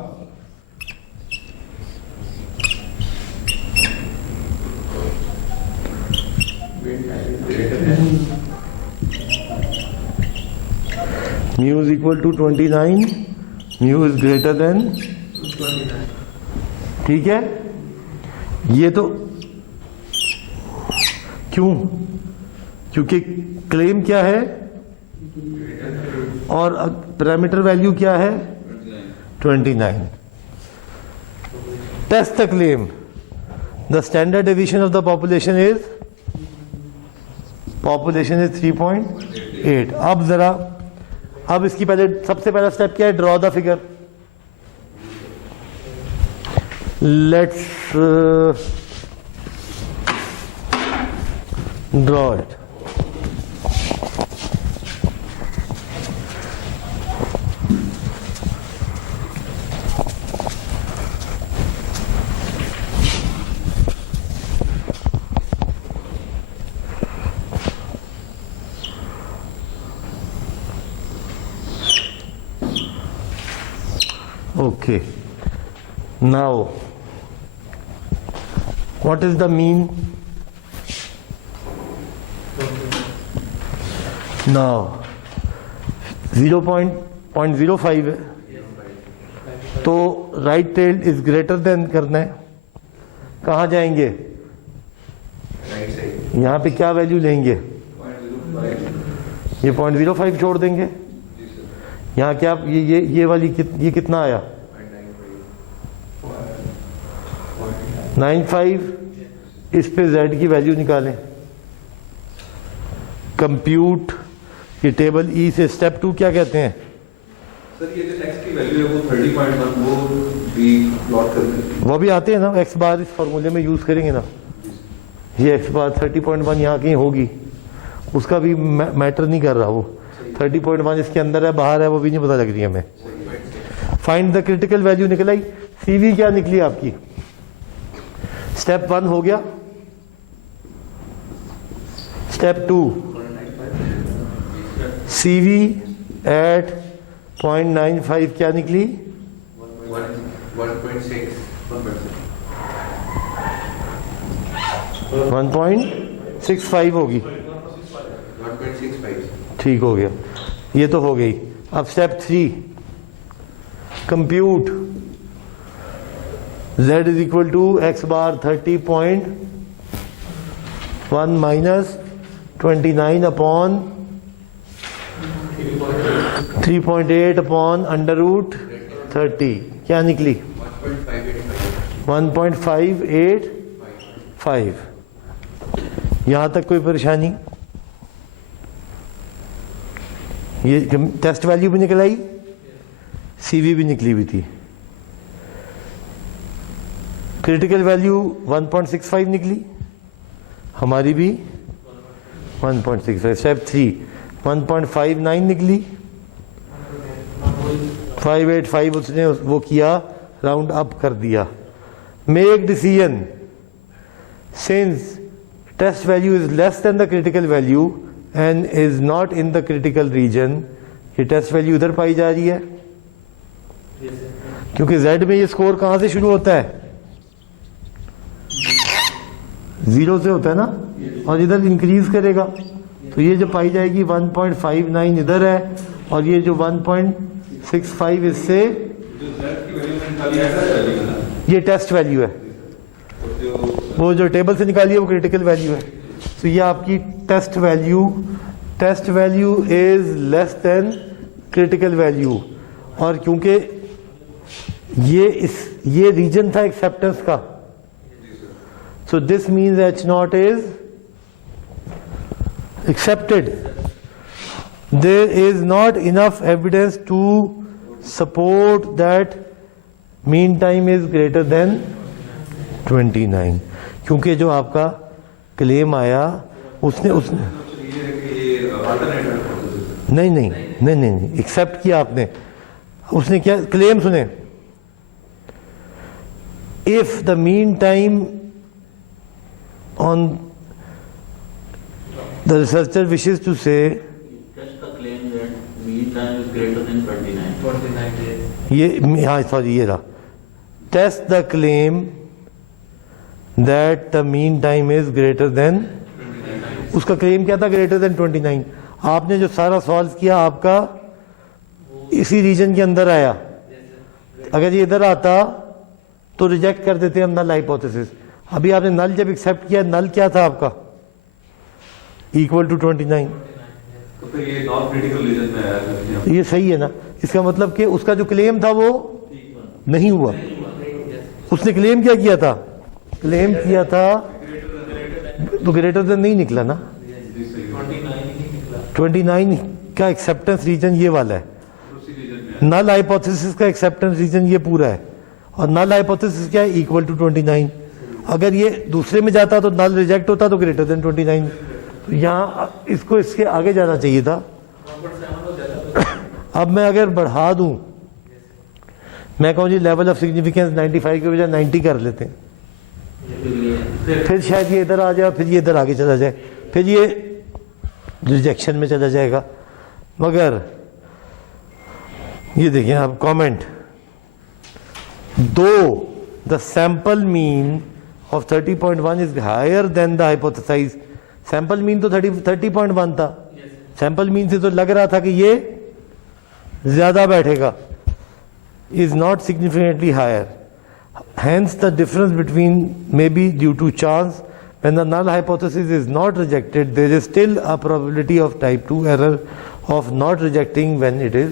mu is equal to 29 mu is greater than ٹھیک ہے یہ تو کیوں کیونکہ کلیم کیا ہے اور پیرامیٹر ویلیو کیا ہے 29 test the claim the standard deviation of the population is 3.8 اب ذرا اب اس کی پہلے سب سے پہلا اسٹیپ کیا ہے draw the figure let's draw it Okay, now what is the mean? Now 0.05 ہے تو رائٹ ٹیل از گریٹر دین کرنا ہے کہاں جائیں گے یہاں پہ کیا ویلیو لیں گے یہ 0.05 چھوڑ دیں گے یہاں کیا یہ والی یہ کتنا آیا 95 اس پہ زیڈ کی ویلیو نکالیں کمپیوٹ یہ ٹیبل ای سے اسٹیپ 2 کیا کہتے ہیں سر یہ جو ایکس کی ویلیو ہے وہ 30.1 وہ بھی پلاٹ کر دیں وہ بھی آتے ہیں نا ایکس بار اس فارمولے میں یوز کریں گے نا یہ ایکس بار 30.1 یہاں کہیں ہوگی اس کا بھی میٹر نہیں کر رہا وہ 30.1 اس کے اندر ہے باہر ہے وہ بھی نہیں پتا لگ رہی ہمیں فائنڈ دا کریٹیکل ویلیو نکل آئی سی وی کیا نکلی آپ کی اسٹیپ 1 ہو گیا اسٹیپ 2 سی وی ایٹ 0.95 کیا نکلی 1.65 ہوگی ٹھیک ہو گیا یہ تو ہو گئی اب step 3 compute z is equal to x bar 30.1 minus 29 upon 3.8 upon under root 30 کیا نکلی 1.585 یہاں تک کوئی پریشانی یہ ٹیسٹ ویلیو بھی نکل آئی سی وی بھی نکلی ہوئی تھی کریٹیکل ویلیو 1.65 نکلی ہماری بھی 1.65 اسٹیپ 3 1.59 نکلی 585 اس نے وہ کیا, راؤنڈ اپ کر دیا. Make decision since test value is less than the critical value and is not in the critical region, یہ ٹیسٹ ویلیو ادھر پائی جا رہی ہے کیونکہ زیڈ میں یہ اسکور کہاں سے شروع ہوتا ہے, 0 سے ہوتا ہے نا, اور ادھر انکریز کرے گا تو یہ جو پائی جائے گی 1.59 ادھر ہے, اور یہ جو 1.65 اس سے یہ ٹیسٹ ویلیو ہے, وہ جو ٹیبل سے نکالی ہے وہ کریٹیکل ویلیو ہے. تو یہ آپ کی test value is less than critical value, اور کیونکہ یہ ریجن تھا ایکسیپٹنس کا, so this means H naught is accepted. There is not enough evidence to support that mean time is greater than 29. کیونکہ جو آپ کا کلیم آیا اس نے نہیں ایکسپٹ کیا آپ نے, اس نے کیا کلیم سنے, if the mean time on the researcher wishes to say just the claim that mean time is greater than 29 days. یہ ہاں سوری یہ رہا, test the claim that the mean time is greater than, اس کا کلیم کیا تھا, greater than 29. آپ نے جو سارا سوالو کیا آپ کا اسی ریجن کے اندر آیا, اگر یہ ادھر آتا تو ریجیکٹ کر دیتے ہم نل ہائپوتھیسس. ابھی آپ نے نل جب ایکسیپٹ کیا, نل کیا تھا آپ کا, equal to 29. تو پھر یہ نان کریٹیکل ریجن میں آیا, یہ صحیح ہے نا, اس کا مطلب کہ اس کا جو کلیم تھا وہ نہیں ہوا. اس نے کلیم کیا کیا تھا, کلیم کیا تھا تو گریٹر دین نہیں نکلا نا, 29 کا ایکسیپٹنس ریجن یہ والا ہے, نل ہائپوتھیسس کا ایکسیپٹنس ریجن یہ پورا ہے, اور نل ہائپوتھیسس کیا ہے, equal to 29. اگر یہ دوسرے میں جاتا تو نل ریجیکٹ ہوتا تو گریٹر دین 29. یہاں اس کو اس کے آگے جانا چاہیے تھا. اب میں اگر بڑھا دوں, میں کہوں جی لیول آف سگنیفیکینس 95 کے بجائے 90 کر لیتے ہیں, پھر شاید یہ ادھر آ جائے, پھر یہ ادھر آگے چلا جائے, پھر یہ ریجیکشن میں چلا جائے گا. مگر یہ دیکھیں آپ کامنٹ, دو the sample mean of 30.1 is higher than the hypothesized. Sample mean تو 30.1 تھا, سیمپل مین سے تو لگ رہا تھا کہ یہ زیادہ بیٹھے گا, is not significantly higher. Hence the difference between may be due to chance. When the null hypothesis is not rejected, there is still a probability of type 2 error of not rejecting when it is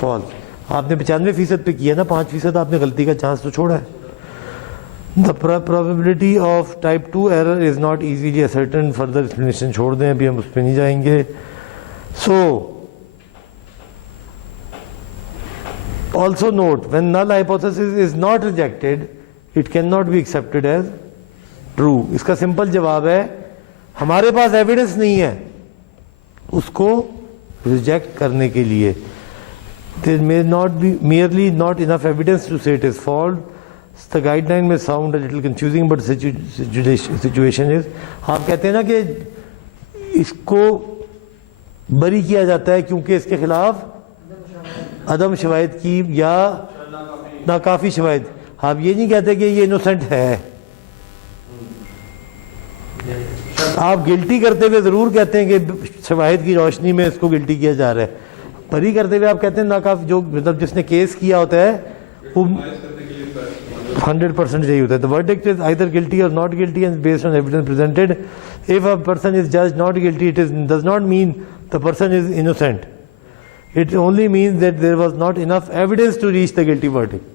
false. آپ نے 95% پہ کیا نا, 5% آپ نے غلطی کا chance تو چھوڑا ہے. The probability of type 2 error is not easily ascertained. Further explanation چھوڑ دیں, ابھی ہم اس پہ نہیں جائیں گے. So also note, when null hypothesis is not rejected, it cannot be accepted as true. اس کا سمپل جواب ہے, ہمارے پاس ایویڈنس نہیں ہے اس کو ریجیکٹ کرنے کے لیے. There may not be merely not enough evidence to say it is false. The guideline may sound a little confusing, but situation is, آپ کہتے ہیں نا کہ اس کو بری کیا جاتا ہے کیونکہ اس کے خلاف عدم شواہد کی یا ناکافی شواہد. آپ یہ نہیں کہتے کہ یہ انوسنٹ ہے, آپ گلٹی کرتے ہوئے ضرور کہتے ہیں کہ شواہد کی روشنی میں اس کو گلٹی کیا جا رہا ہے. بری کرتے ہوئے آپ کہتے ہیں ناکافی, جو مطلب جس نے کیس کیا ہوتا ہے وہ 100% یہی ہوتا ہے. The verdict is either guilty or not guilty and based on evidence presented. If a person is judged not guilty, does not mean the person is innocent. It only means that there was not enough evidence to reach the guilty verdict.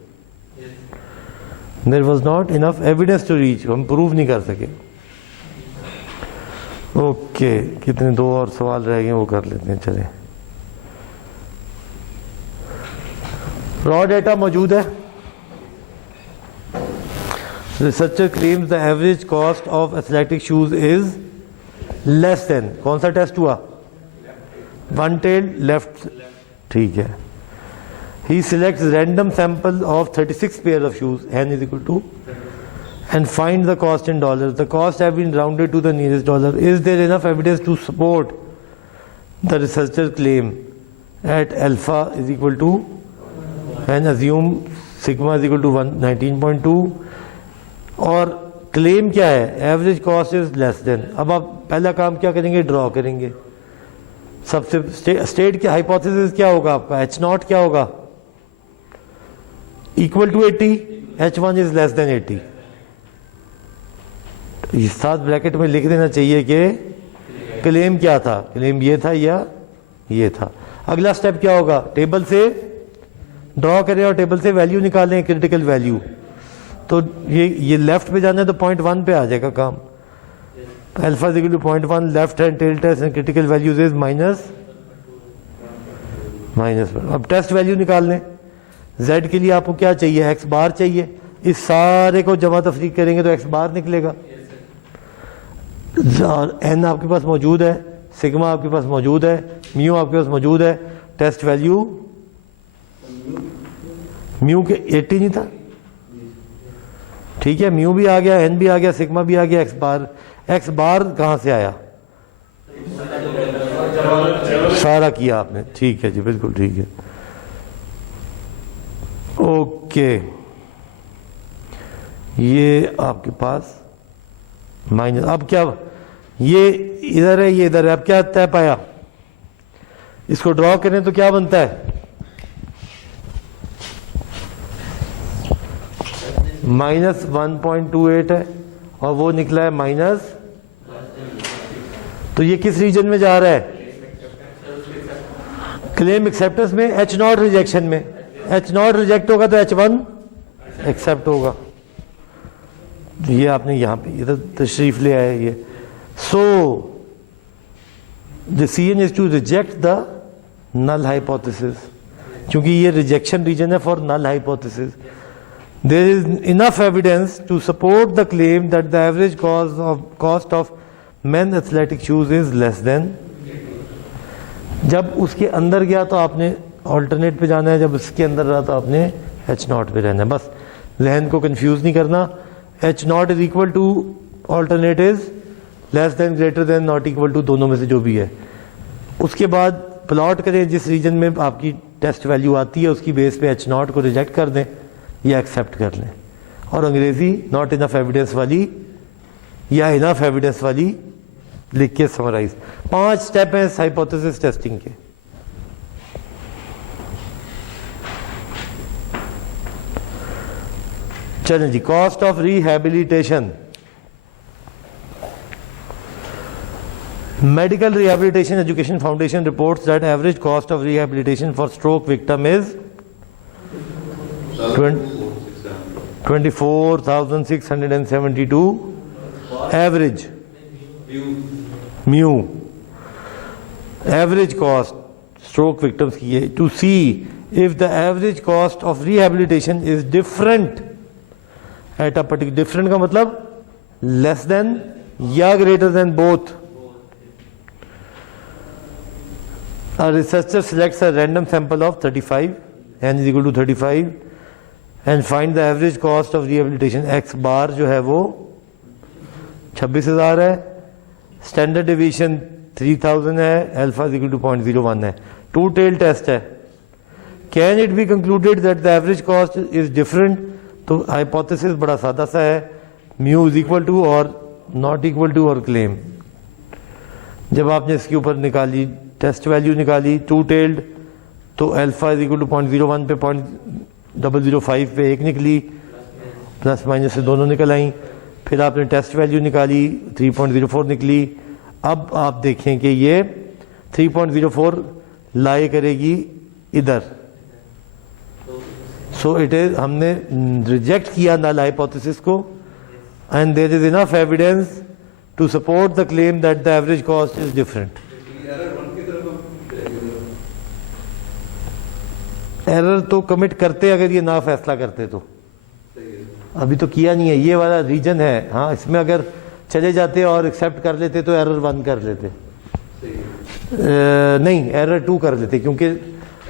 There was not enough evidence to reach. ہم proof نہیں کر سکے. Okay, کتنے 2 اور سوال رہ گئے وہ کر لیتے ہیں. چلیں, را ڈیٹا موجود ہے. Researcher claims the average cost of athletic shoes is less than, کون سا ٹیسٹ ہوا, ون ٹیل لیفٹ, ٹھیک ہے. He selects random sample of 36 pair of shoes, n is equal to, and find the cost in dollars. The cost have been rounded to the nearest dollar. Is there enough evidence to support the researcher claim at alpha is equal to, and assume sigma is equal to 19.2, اور claim کیا ہے, average cost is less than. اب آپ پہلا کام کیا کریں گے, ڈرا کریں گے. سب سے اسٹیٹ کی ہائپوتھیسس کیا ہوگا آپ کا, ایچ ناٹ کیا ہوگا, equal to 80, H1 is less than 80. اس ساتھ بریکٹ میں لکھ دینا چاہیے کہ کلیم کیا تھا, کلیم یہ تھا یا یہ تھا. اگلا سٹیپ کیا ہوگا, ٹیبل سے ڈرا کریں اور ٹیبل سے ویلیو نکالیں, کریٹیکل ویلیو. تو یہ لیفٹ پہ جانا ہے تو 0.1 پہ آ جائے گا کام. Alpha is equal to 0.1, left hand tail test and critical values is minus. اب ٹیسٹ ویلیو نکال لیں. زیڈ کے لیے آپ کو کیا چاہیے, ایکس بار چاہیے. اس سارے کو جمع تفریق کریں گے تو ایکس بار نکلے گا. اور این آپ کے پاس موجود ہے, سگما آپ کے پاس موجود ہے, میو آپ کے پاس موجود ہے. ٹیسٹ ویلیو میو کے 80 نہیں تھا, ٹھیک ہے, میو بھی آ گیا, این بھی آ گیا, سگما بھی آ گیا. ایکس بار کہاں سے آیا, سارا کیا آپ نے, ٹھیک ہے جی, بالکل ٹھیک ہے. اوکے, یہ آپ کے پاس مائنس. اب کیا, یہ ادھر ہے, یہ ادھر ہے. اب کیا طے پایا, اس کو ڈرا کریں تو کیا بنتا ہے, مائنس 1.28 ہے, اور وہ نکلا ہے مائنس. تو یہ کس ریجن میں جا رہا ہے, کلیم ایکسیپٹنس میں, ایچ ناٹ ریجیکشن میں. ایچ ناٹ ریجیکٹ ہوگا تو ایچ ون ایکسیپٹ ہوگا. یہ آپ نے یہاں پہ ادھر تشریف لے آئے یہ. So decision is to reject the null hypothesis, کیونکہ یہ ریجیکشن ریجن ہے for null hypothesis. There is enough evidence to support the claim that the average cost of men athletic shoes is less than. جب اس کے اندر گیا تو آپ نے alternate پہ جانا ہے, جب اس کے اندر رہا تو آپ نے ایچ ناٹ پہ رہنا ہے. بس ذہن کو کنفیوز نہیں کرنا. H naught is equal to alternate is less than, greater than, not equal to, دونوں میں سے جو بھی ہے. اس کے بعد پلاٹ کریں, جس ریجن میں آپ کی ٹیسٹ ویلیو آتی ہے اس کی بیس پہ ایچ ناٹ کو ریجیکٹ کر دیں یا ایکسیپٹ کر لیں. اور انگریزی ناٹ انف ایویڈنس والی یا انف ایویڈنس والی لکھ کے سمرائز. 5 سٹیپ ہیں ہائپوتھیسس ٹیسٹنگ کے. چلیں جی, cost of rehabilitation. Medical rehabilitation education foundation reports that average cost of rehabilitation for stroke victim is 24,672 average mu. Average cost stroke victims کی ہے. To see if the average cost of rehabilitation is different at a particular, different کا مطلب less than یا greater than both. A researcher selects a random sample of 35, n is equal to 35, and find the average cost of rehabilitation. X bar جو ہے وہ 26,000 ہے, standard deviation 3000 ہے, alpha is equal to 0.01 ہے. Two-tailed test ہے. Can it be concluded that the average cost is different? تو hypothesis بڑا سادہ سا ہے, mu is equal to اور not equal to اور claim. جب آپ نے اس کے اوپر نکالی ٹیسٹ ویلیو نکالی ٹو ٹیلڈ, تو الفا از اکول ٹو 0.01 پہ 0.005 پہ ایک نکلی, پلس مائنس سے دونوں نکل آئیں. پھر آپ نے ٹیسٹ ویلیو نکالی 3.04 نکلی. اب آپ دیکھیں کہ یہ 3.04 لائے کرے گی ادھر. سو اٹ از, ہم نے ریجیکٹ کیا نل ہائپوتھیسس کو, and there is enough evidence to support the claim that the average cost is different. Error تو کمٹ کرتے اگر یہ نہ فیصلہ کرتے تو, ابھی تو کیا نہیں ہے, یہ والا ریجن ہے. ہاں, اس میں اگر چلے جاتے اور ایکسیپٹ کر لیتے تو ایرر 1 کر لیتے, نہیں ایرر 2 کر لیتے, کیونکہ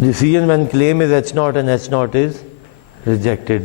decision when claim is H0 and H0 is rejected,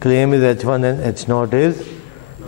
claim is H1 and H0 is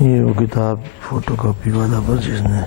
یہ وہ کتاب فوٹو کاپی والا پر جس نے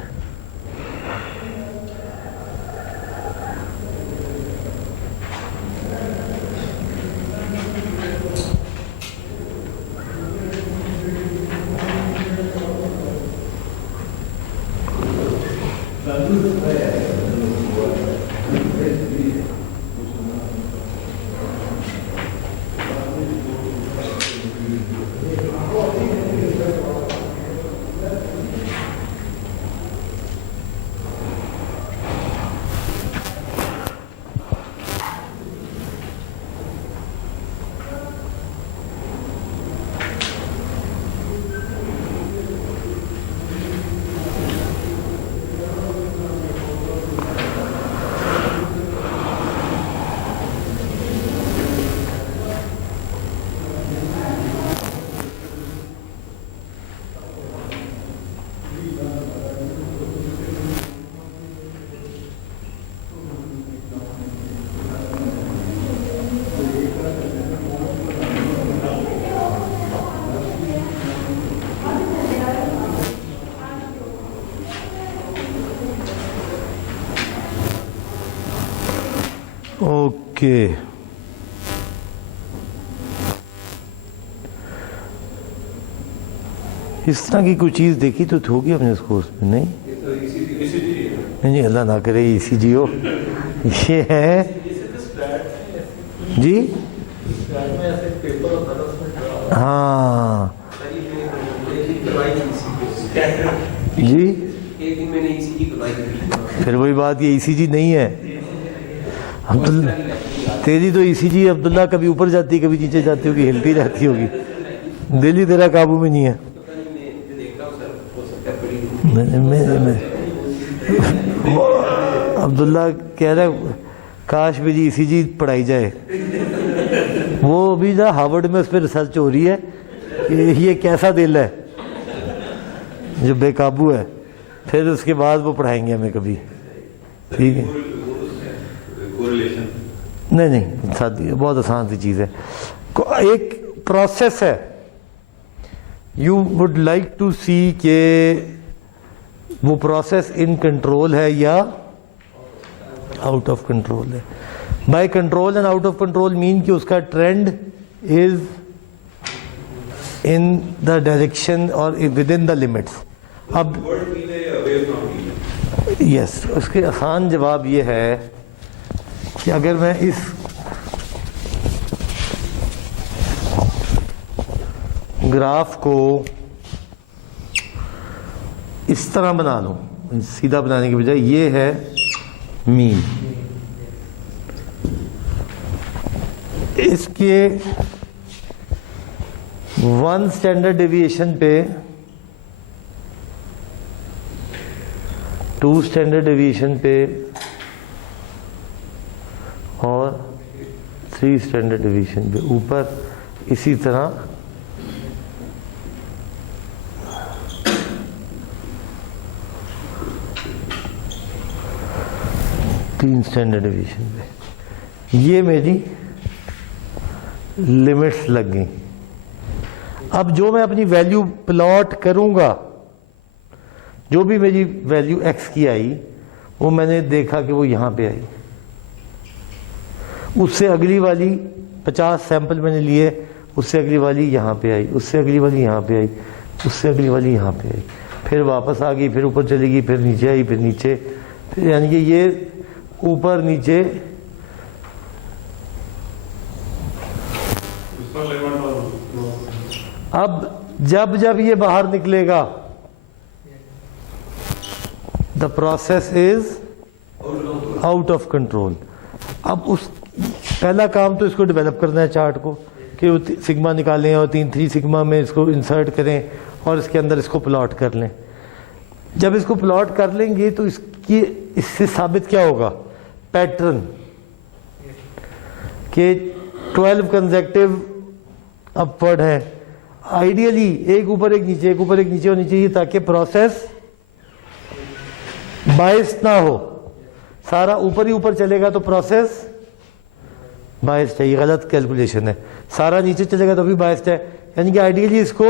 اوکے اس طرح کی کوئی چیز دیکھی تو ہوگی ہم نے اس کورس میں نہیں یہ تو ECG ہے. نہیں اللہ نہ کرے ای سی جی ہو یہ ہے جی ہاں جی پھر وہی بات یہ ای سی جی نہیں ہے تیری تو ای سی جی عبداللہ کبھی اوپر جاتی کبھی نیچے جاتی ہوگی ہلتی رہتی ہوگی دل ہی تیرا قابو میں نہیں ہے عبداللہ کہہ رہا ہے کاش میری ای سی جی پڑھائی جائے وہ ابھی نا ہارورڈ میں اس پہ ریسرچ ہو رہی ہے کہ یہ کیسا دل ہے جو بے قابو ہے پھر اس کے بعد وہ پڑھائیں گے ہمیں کبھی ٹھیک ہے نہیں نہیں سادی بہت آسان سی چیز ہے ایک پروسیس ہے you would like to see کہ وہ پروسیس ان کنٹرول ہے یا آؤٹ آف کنٹرول ہے by control and out of control mean کہ اس کا trend is in the direction اور ود ان دا لمٹس اب یس اس کے آسان جواب یہ ہے کہ اگر میں اس گراف کو اس طرح بنا لوں سیدھا بنانے کی بجائے یہ ہے مین اس کے 1 اسٹینڈرڈ ڈیویشن پہ 2 اسٹینڈرڈ ڈیویشن پہ اور 3 اسٹینڈرڈ ڈیویشن پہ اوپر اسی طرح 3 اسٹینڈرڈ ڈیویشن پہ یہ میری لمٹس لگ گئیں اب جو میں اپنی ویلیو پلاٹ کروں گا جو بھی میری ویلیو ایکس کی آئی وہ میں نے دیکھا کہ وہ یہاں پہ آئی اس سے اگلی والی 50 سیمپل میں نے لیے اس سے اگلی والی یہاں پہ آئی اس سے اگلی والی یہاں پہ آئی اس سے اگلی والی یہاں پہ آئی پھر واپس آ گئی پھر اوپر چلی گئی پھر نیچے آئی پھر نیچے پھر یعنی کہ یہ اوپر نیچے اب جب یہ باہر نکلے گا the process is out of control اب اس پہلا کام تو اس کو ڈیولپ کرنا ہے چارٹ کو کہ سگما نکالیں اور 3 سگما میں اس کو انسرٹ کریں اور اس کے اندر اس کو پلاٹ کر لیں جب اس کو پلاٹ کر لیں گے تو اس سے ثابت کیا ہوگا پیٹرن کہ 12 کنزیکٹیو اپورڈ ہے آئیڈیلی ایک اوپر ایک نیچے ایک اوپر ایک نیچے ہونی چاہیے تاکہ پروسیس بائس نہ ہو سارا اوپر ہی اوپر چلے گا تو پروسیس بائس چاہیے غلط کیلکولیشن ہے سارا نیچے چلے گا تو بھی بائس ہے یعنی کہ آئیڈیلی اس کو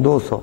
200.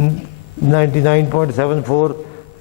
99.74,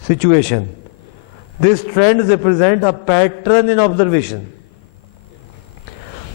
situation. This trend represent a pattern in observation.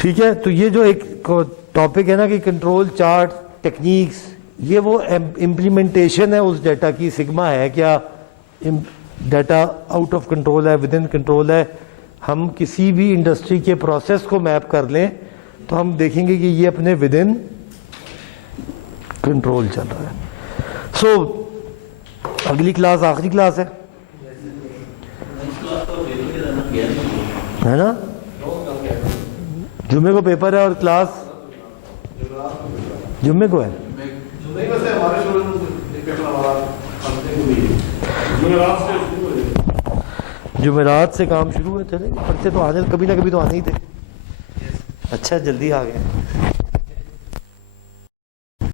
ٹھیک ہے. تو یہ جو ایک ٹاپک ہے نا کہ کنٹرول چارٹ ٹیکنیکس, یہ وہ امپلیمنٹیشن ہے اس ڈیٹا کی. سگما ہے کیا ڈیٹا آؤٹ آف کنٹرول ہے, ود ان کنٹرول ہے. ہم کسی بھی انڈسٹری کے پروسیس کو میپ کر لیں تو ہم دیکھیں گے کہ یہ اپنے ود ان کنٹرول چل رہا ہے. سو اگلی کلاس آخری کلاس ہے نا, جمعے کو پیپر ہے اور کلاس جمعے کو ہے. جمعرات سے کام شروع ہے. چلے پرچے تو آنے کبھی نہ کبھی تو آنے ہی تھے. اچھا جلدی آ گئے.